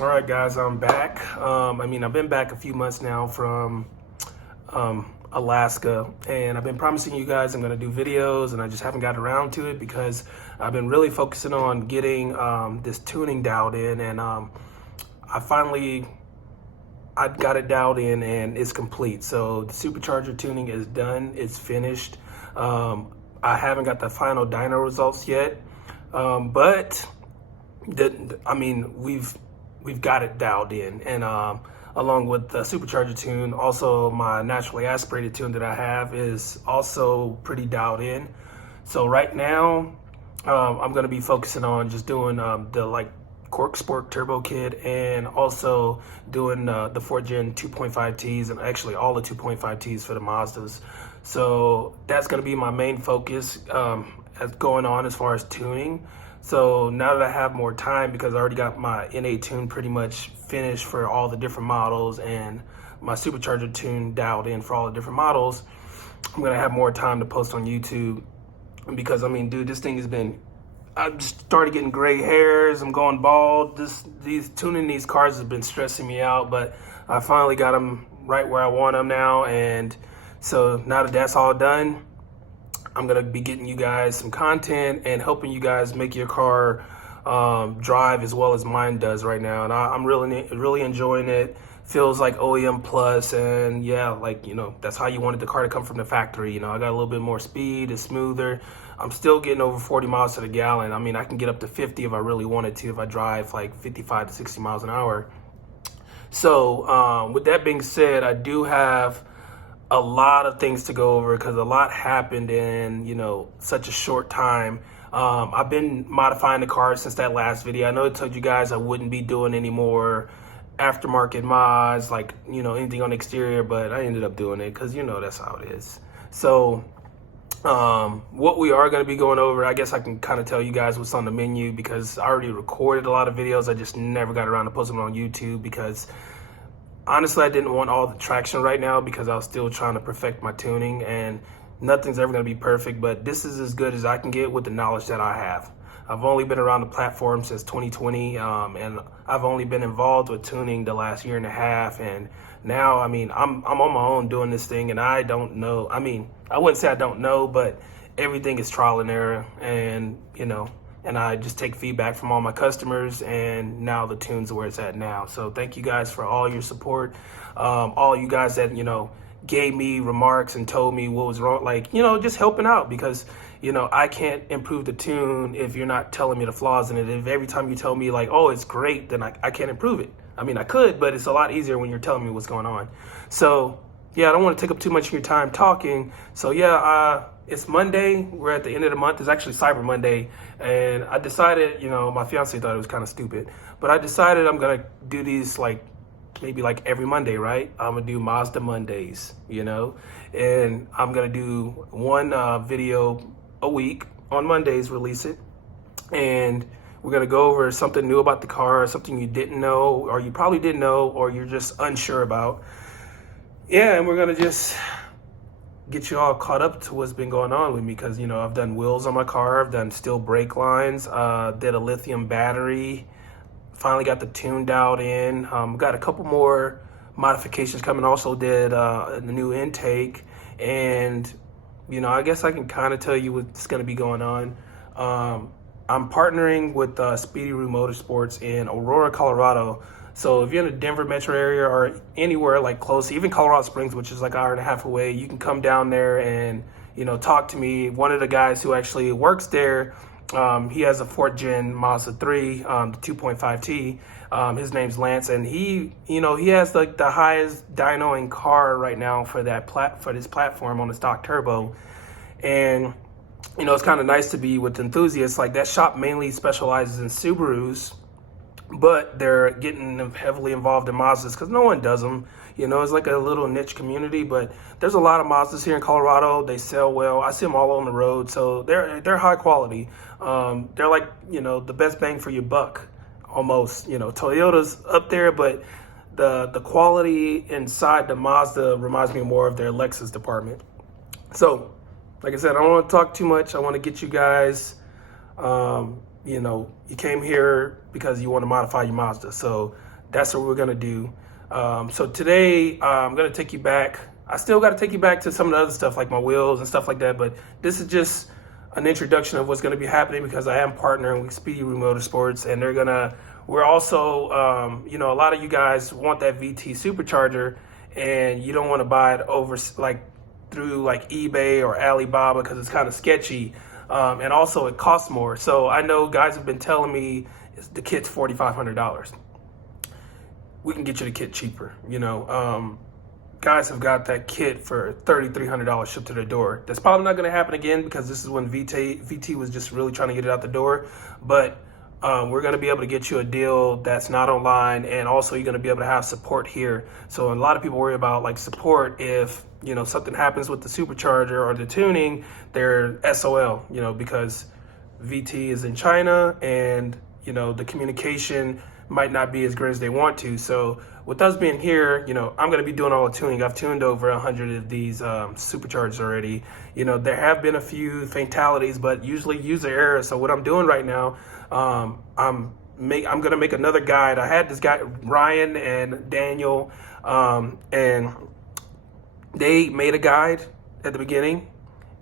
All right, guys, I'm back. I've been back a few months now from Alaska, and I've been promising you guys I'm going to do videos, and I just haven't gotten around to it because I've been really focusing on getting this tuning dialed in, and I got it dialed in, and it's complete. So the supercharger tuning is done. It's finished. I haven't got the final dyno results yet, but we've got it dialed in, and along with the supercharger tune, also my naturally aspirated tune that I have is also pretty dialed in. So right now, I'm going to be focusing on just doing the Cork Sport Turbo Kit, and also doing the 4th Gen 2.5Ts, and actually all the 2.5Ts for the Mazdas. So that's going to be my main focus as going on as far as tuning. So now that I have more time, because I already got my NA tune pretty much finished for all the different models, and my supercharger tune dialed in for all the different models, I'm gonna have more time to post on YouTube. Because dude, this thing has been, I just started getting gray hairs, I'm going bald. Tuning these cars has been stressing me out, but I finally got them right where I want them now. And so now that that's all done, I'm gonna be getting you guys some content and helping you guys make your car drive as well as mine does right now. And I'm really enjoying it. Feels like OEM plus, and yeah, that's how you wanted the car to come from the factory. I got a little bit more speed, it's smoother. I'm still getting over 40 miles to the gallon. I can get up to 50 if I really wanted to, if I drive like 55 to 60 miles an hour. So with that being said, I do have a lot of things to go over because a lot happened in such a short time. I've been modifying the car since that last video. I know I told you guys I wouldn't be doing any more aftermarket mods, anything on the exterior, but I ended up doing it because that's how it is. So what we are going to be going over, I guess I can kind of tell you guys what's on the menu, because I already recorded a lot of videos. I just never got around to posting them on YouTube because honestly, I didn't want all the traction right now because I was still trying to perfect my tuning, and nothing's ever going to be perfect, but this is as good as I can get with the knowledge that I have. I've only been around the platform since 2020, and I've only been involved with tuning the last year and a half, and now, I'm on my own doing this thing, and I don't know. I wouldn't say I don't know, but everything is trial and error, and, and I just take feedback from all my customers, and now the tune's where it's at now. So thank you guys for all your support. All you guys that, gave me remarks and told me what was wrong, just helping out, because, I can't improve the tune if you're not telling me the flaws in it. If every time you tell me oh, it's great, then I can't improve it. I could, but it's a lot easier when you're telling me what's going on. So yeah, I don't want to take up too much of your time talking. So yeah, it's Monday. We're at the end of the month. It's actually Cyber Monday. And I decided, my fiance thought it was kind of stupid, but I decided I'm going to do these maybe every Monday, right? I'm going to do Mazda Mondays, and I'm going to do one video a week on Mondays, release it. And we're going to go over something new about the car, something you didn't know, or you probably didn't know, or you're just unsure about. Yeah, and we're going to just get you all caught up to what's been going on with me, because, I've done wheels on my car, I've done steel brake lines, did a lithium battery, finally got the tune dialed in, got a couple more modifications coming, also did the new intake, and, I guess I can kind of tell you what's going to be going on. I'm partnering with Speedy Roo Motorsports in Aurora, Colorado. So if you're in the Denver metro area or anywhere close, even Colorado Springs, which is an hour and a half away, you can come down there and, talk to me. One of the guys who actually works there, he has a 4th Gen Mazda 3, the 2.5T. His name's Lance, and he has the highest dynoing car right now for this platform on the stock turbo. And it's kind of nice to be with enthusiasts. That shop mainly specializes in Subarus, but they're getting heavily involved in Mazdas because no one does them. It's like a little niche community, but there's a lot of Mazdas here in Colorado. They sell well. I see them all on the road, so they're high quality. They're the best bang for your buck, almost. Toyota's up there, but the quality inside the Mazda reminds me more of their Lexus department. So, like I said, I don't want to talk too much. I want to get you guys you came here because you want to modify your Mazda. So that's what we're gonna do. So today I'm gonna take you back. I still got to take you back to some of the other stuff like my wheels and stuff like that, but this is just an introduction of what's going to be happening because I am partnering with Speedy Roo Motorsports, and we're also, you know, a lot of you guys want that VT supercharger and you don't want to buy it over through eBay or Alibaba because it's kind of sketchy. And also it costs more. So I know guys have been telling me the kit's $4,500. We can get you the kit cheaper, you know. Guys have got that kit for $3,300 shipped to their door. That's probably not going to happen again because this is when VT was just really trying to get it out the door. But we're going to be able to get you a deal that's not online, and also you're going to be able to have support here. So a lot of people worry about like support if, you know, something happens with the supercharger or the tuning, they're SOL, you know, because VT is in China and, you know, the communication might not be as great as they want to. So with us being here, you know, I'm going to be doing all the tuning. I've tuned over 100 of these superchargers already. You know, there have been a few fatalities, but usually user error. So what I'm doing right now, I'm going to make another guide. I had this guy, Ryan and Daniel, and they made a guide at the beginning,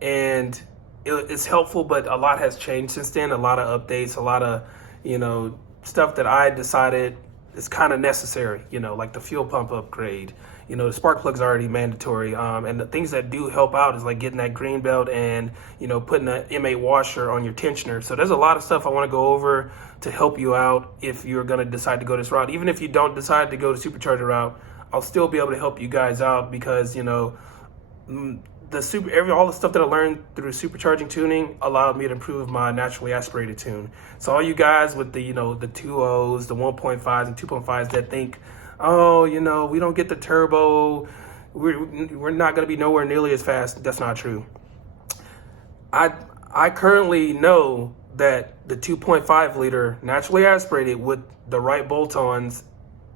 and it's helpful, but a lot has changed since then. A lot of updates, a lot of, you know, stuff that I decided is kind of necessary, you know, like the fuel pump upgrade. You know, the spark plug's already mandatory. And the things that do help out is like getting that green belt and, you know, putting an M8 washer on your tensioner. So there's a lot of stuff I want to go over to help you out if you're going to decide to go this route. Even if you don't decide to go the supercharger route, I'll still be able to help you guys out because, you know, all the stuff that I learned through supercharging tuning allowed me to improve my naturally aspirated tune. So all you guys with the, you know, the 2.0s, the 1.5s and 2.5s that think, oh, you know, we don't get the turbo, we're not going to be nowhere nearly as fast. That's not true. I currently know that the 2.5 liter naturally aspirated with the right bolt-ons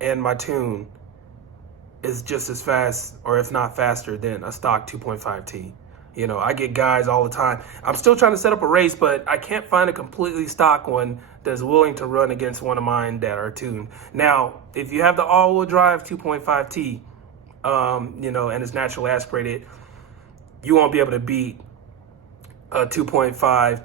and my tune is just as fast, or if not faster, than a stock 2.5T. You know, I get guys all the time. I'm still trying to set up a race, but I can't find a completely stock one that's willing to run against one of mine that are tuned. Now, if you have the all-wheel drive 2.5T, you know, and it's naturally aspirated, you won't be able to beat a 2.5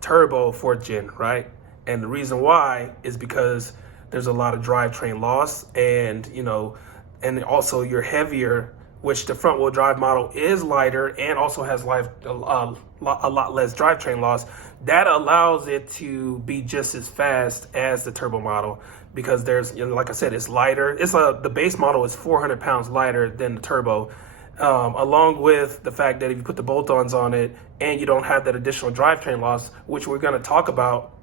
turbo 4th gen, right? And the reason why is because there's a lot of drivetrain loss, and, you know, and also you're heavier, which the front wheel drive model is lighter and also has a lot less drivetrain loss. That allows it to be just as fast as the turbo model because there's, you know, like I said, it's lighter. The base model is 400 pounds lighter than the turbo, along with the fact that if you put the bolt-ons on it and you don't have that additional drivetrain loss, which we're going to talk about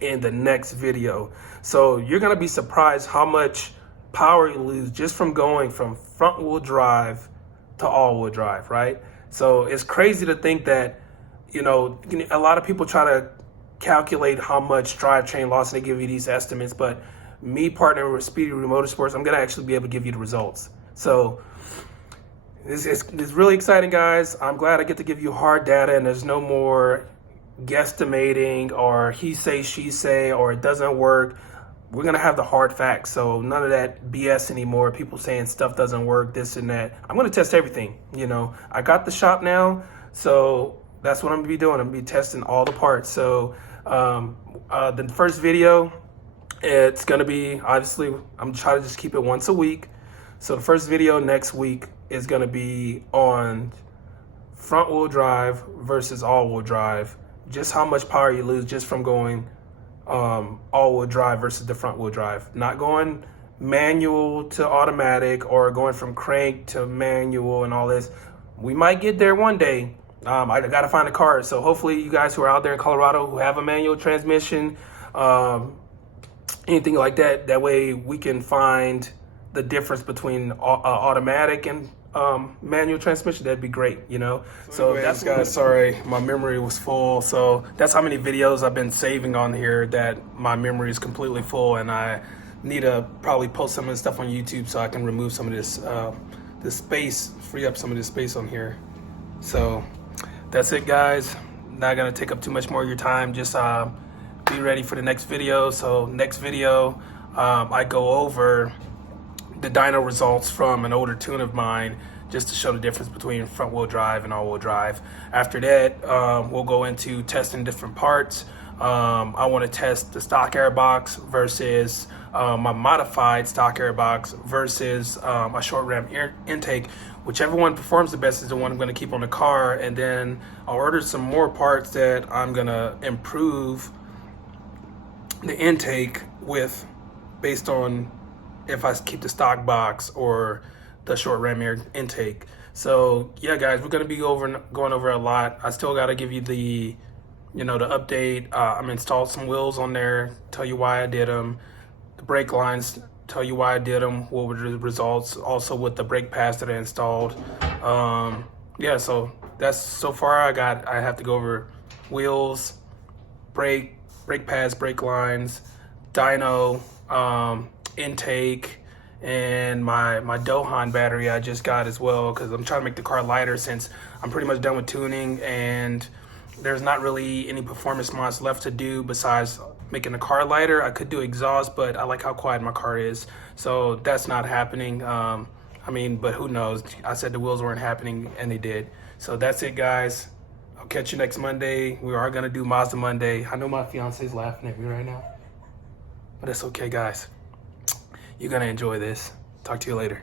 in the next video. So you're going to be surprised how much power you lose just from going from front wheel drive to all wheel drive, right? So it's crazy to think that, you know, a lot of people try to calculate how much drivetrain loss, and they give you these estimates, but me partnering with Speedy Roo Motorsports, I'm going to actually be able to give you the results. So it's really exciting, guys. I'm glad I get to give you hard data, and there's no more guesstimating or he say, she say, or it doesn't work. We're going to have the hard facts. So none of that BS anymore. People saying stuff doesn't work, this and that. I'm going to test everything. You know, I got the shop now. So that's what I'm going to be doing. I'm going to be testing all the parts. So the first video, it's going to be, obviously, I'm trying to just keep it once a week. So the first video next week is going to be on front wheel drive versus all wheel drive. Just how much power you lose just from going all-wheel drive versus the front-wheel drive. Not going manual to automatic or going from crank to manual and all this. We might get there one day. I got to find a car. So hopefully you guys who are out there in Colorado who have a manual transmission, anything like that, that way we can find the difference between automatic and manual transmission. That'd be great, you know. So anyways, that's, guys, sorry, my memory was full. So that's how many videos I've been saving on here that my memory is completely full, and I need to probably post some of this stuff on YouTube so I can remove some of this space, free up some of this space on here. So that's it, guys. Not gonna take up too much more of your time. Just be ready for the next video. So next video, I go over the dyno results from an older tune of mine just to show the difference between front wheel drive and all wheel drive. After that, we'll go into testing different parts. I want to test the stock airbox versus my modified stock airbox versus a short ram intake. Whichever one performs the best is the one I'm going to keep on the car, and then I'll order some more parts that I'm going to improve the intake with based on if I keep the stock box or the short ram air intake. So yeah, guys, we're gonna be going over a lot. I still gotta give you the, the update. I'm installed some wheels on there, tell you why I did them. The brake lines, tell you why I did them, what were the results, also with the brake pads that I installed. Yeah, so that's so far I have to go over wheels, brake pads, brake lines, dyno, intake, and my Dohan battery I just got as well, because I'm trying to make the car lighter since I'm pretty much done with tuning and there's not really any performance mods left to do besides making the car lighter. I could do exhaust, but I like how quiet my car is, so that's not happening. But who knows? I said the wheels weren't happening and they did. So that's it, guys. I'll catch you next Monday. We are gonna do Mazda Monday. I know my fiance's laughing at me right now, but it's okay, guys. You're gonna enjoy this. Talk to you later.